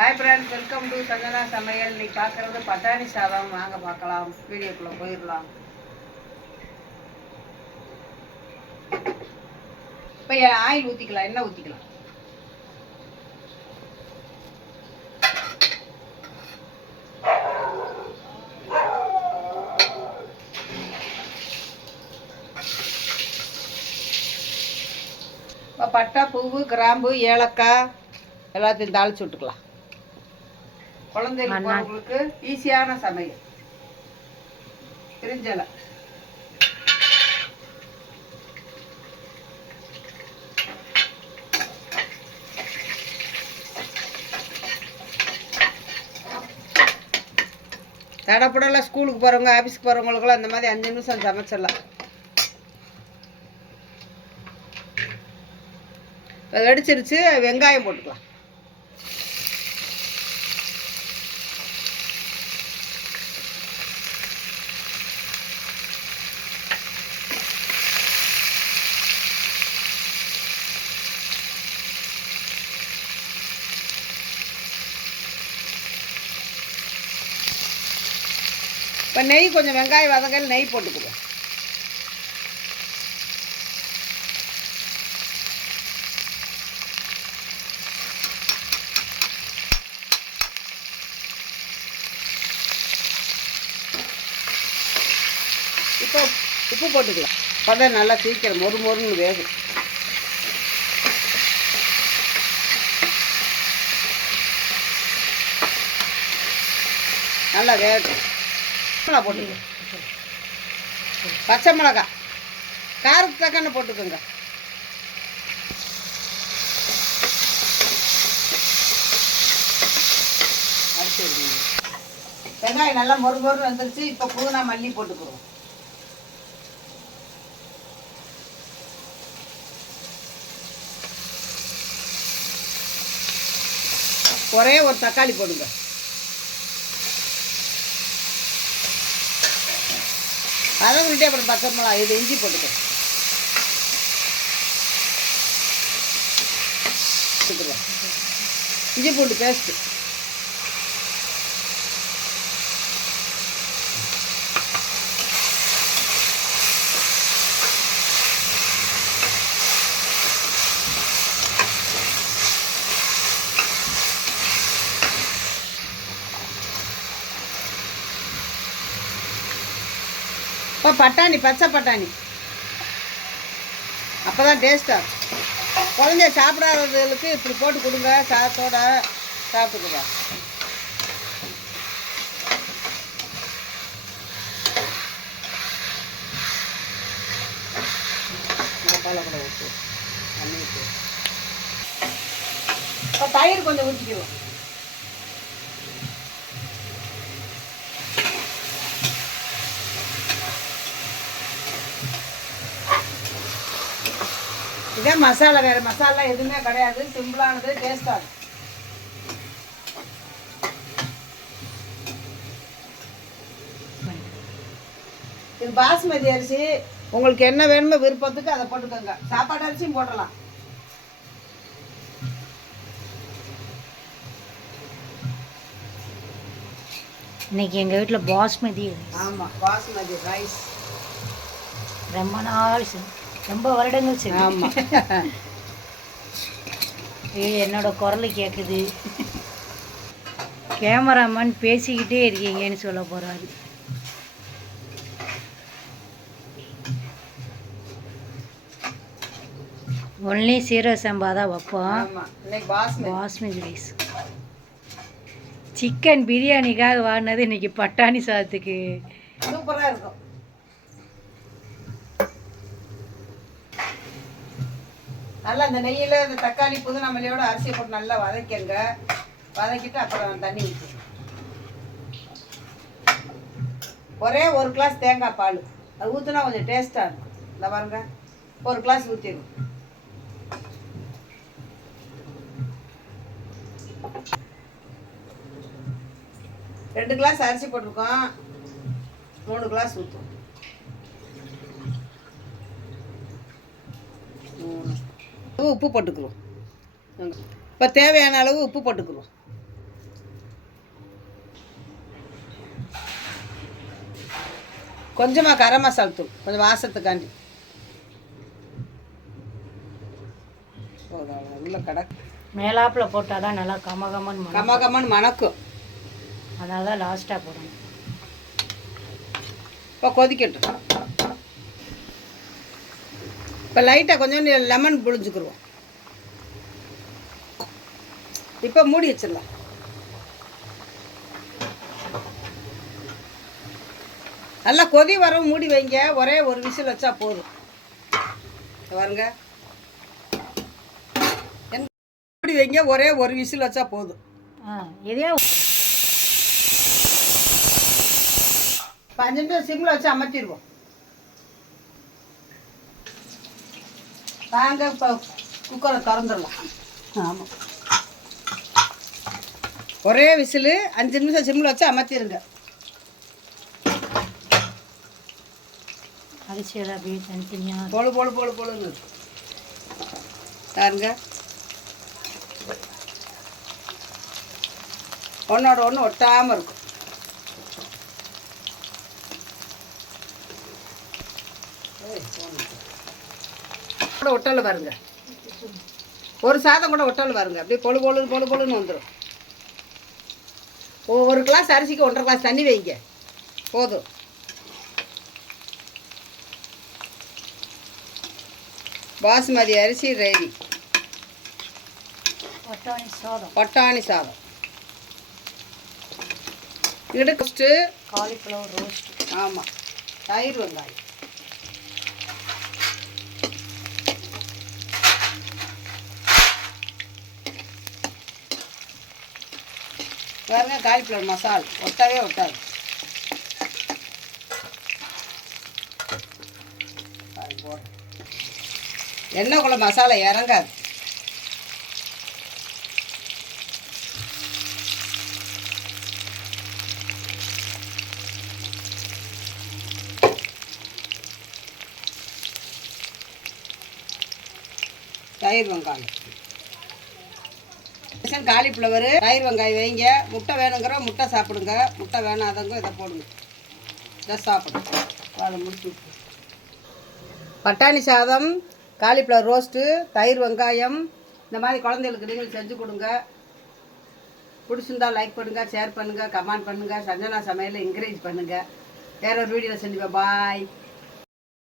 Hi friends, welcome to Sanjana சமையல். இன்னைக்கு பார்க்குறது பட்டாணி சாதம். வாங்க பார்க்கலாம், வீடியோக்குள்ளே போயிடலாம். இப்போ ஆயில் ஊற்றிக்கலாம், எண்ணெய் ஊற்றிக்கலாம். இப்போ பட்டை, பூவு, கிராம்பு, ஏலக்காய் எல்லாத்தையும் தாளிச்சு விட்டுக்கலாம். குழந்தைங்களுக்கு ஈஸியான சமையல். பிரிஞ்சலை தடப்படலாம். ஸ்கூலுக்கு போகிறவங்க, ஆஃபீஸ்க்கு போகிறவங்களுக்குலாம் அந்த மாதிரி 5 நிமிஷம் சமைச்சிடலாம். வெடிச்சிருச்சு, வெங்காயம் போட்டுக்கலாம். இப்போ நெய் கொஞ்சம் வெங்காயம் வதங்கல் நெய் போட்டுக்குவோம். இப்போ உப்பு போட்டுக்கலாம். அப்போதான் நல்லா சீக்கிரம் மொறு மொறுன்னு வேகும். நல்லா வேகும். போட்டுக்கலாம். பச்சை மிளகா காரத்துக்கு தக்கன்னு போட்டுக்கோங்க. வெங்காயம் நல்லா மொறு மொறு வந்துருச்சு. இப்போ புதினா மல்லி போட்டுக்கிறோம். ஒரே ஒரு தக்காளி போடுங்க. வதங்கிட்டே அப்புறம் பச்சை மிளகா இது இஞ்சி போட்டுக்க. இஞ்சி பூண்டு பேஸ்ட்டு. இப்போ பட்டாணி, பச்சை பட்டாணி, அப்போ தான் டேஸ்ட்டாக. குழந்தைய சாப்பிடாதவங்களுக்கு இப்படி போட்டு கொடுங்க, சாதத்தோட சாப்பிட்டுக்குவா. இந்த பாலை கூட ஊற்று, தண்ணி ஊற்று. இப்போ தயிர் கொஞ்சம் ஊற்றிக்குவோம். இதே மசாலா, வேறு மசாலா எதுவுமே கிடையாது. சிம்பிளானது, டேஸ்டாக. இது பாஸ்மதி அரிசி. உங்களுக்கு என்ன வேணுமோ விருப்பத்துக்கு அதை போட்டுக்கோங்க. சாப்பாடு அரிசியும் போடலாம். இன்னைக்கு எங்கள் வீட்டில் பாஸ்மதி. ஆமாம், பாஸ்மதி ரைஸ். ரொம்ப நாள், ரொம்ப வருடங்கள் சரி. ஆமாம், என்னோட குரல் கேட்குது. கேமராமேன் பேசிக்கிட்டே இருக்கீங்கன்னு சொல்ல போகிறாரு. ஒன்லி சீரக சம்பா தான் வைப்போம். பாஸ்மதி ரைஸ். சிக்கன் பிரியாணிக்காக வாங்கினது இன்னைக்கு பட்டாணி சாதத்துக்கு. சூப்பராக இருக்கும். நல்லா இந்த நெய்யில் இந்த தக்காளி புதினா மல்லியோட அரிசியை போட்டு நல்லா வதக்கிங்க. வதக்கிட்டு அப்புறம் தண்ணி ஊற்றி ஒரே ஒரு கிளாஸ் தேங்காய் பால் அது ஊற்றினா கொஞ்சம் டேஸ்ட்டாக இருக்கும். இந்த பாருங்க, ஒரு கிளாஸ் ஊற்றிடும். ரெண்டு கிளாஸ் அரிசி போட்டிருக்கோம், 3 கிளாஸ் ஊற்றும். உப்பு போட்டுக்குறோம். இப்போ தேவையான அளவு உப்பு போட்டுக்குறோம். கொஞ்சமாக கரம் மசாலா தூள் கொஞ்சம் வாசத்துக்காண்டி உள்ள கடை மேலாப்பில் போட்டால் தான் நல்லா கமகமன்னு மணக்கும். அதனால தான் லாஸ்ட்டாக போடணும். இப்போ கொதிக்கட்டும். இப்போ லைட்டாக கொஞ்சம் லெமன் புழிஞ்சுக்கிடுவோம். இப்போ மூடி வச்சிடலாம். நல்லா கொதி வரும், மூடி வைங்க. ஒரே ஒரு விசில் வச்சா போதும். பாருங்க, மூடி வைங்க, ஒரே ஒரு விசில் வச்சா போதும். இதே 5 நிமிஷம் சிம்மில் வச்சு அமர்த்திடுவோம். வாங்க இப்போ குக்கரை திறந்துடலாம். ஆமாம், ஒரே விசிலு 5 நிமிஷம் சிம்மில் வச்சு அமர்த்திடுங்க. அரிசியோட அப்படியே தனித்தனியாக போலுன்னு பாருங்க, ஒன்றோட ஒன்று ஒட்டாமல் இருக்கும். ஒட்டலை பாருங்க, ஒரு சாதம் கூட ஒட்டலை பாருங்க. அப்படியே பொழுன்னு வந்துடும். ஒரு கிளாஸ் அரிசிக்கு 1.5 கிளாஸ் தண்ணி வைங்க, போதும். பாசுமதி அரிசி ரெடி. பட்டாணி சாதம் இடுக்கு, காலிஃப்ளவர் ரோஸ்ட். ஆமாம், தயிர் வெங்காயம். பாருங்க, காலிஃப்ளவர் மசால் ஒட்டவே ஒட்டாது. எண்ணெய்க்குள்ள மசாலா இறங்காது. தயிர் வெங்காயம், காலிஃப்ளவர், தயிர் வெங்காயம் வைங்க. முட்டை வேணுங்கிற முட்டை சாப்பிடுங்க, முட்டை வேணாதவங்க இதை போடுங்க, இதை சாப்பிடுங்க. அதை முடிச்சு பட்டாணி சாதம், காலிஃப்ளவர் ரோஸ்ட்டு, தயிர் வெங்காயம். இந்த மாதிரி குழந்தைகளுக்கு நீங்கள் செஞ்சு கொடுங்க. பிடிச்சிருந்தா லைக் பண்ணுங்கள், ஷேர் பண்ணுங்கள், கமெண்ட் பண்ணுங்கள். சஞ்சனா சமையலை என்கரேஜ் பண்ணுங்கள். வேற ஒரு வீடியோவில் செஞ்சுப்பேன். பாய்.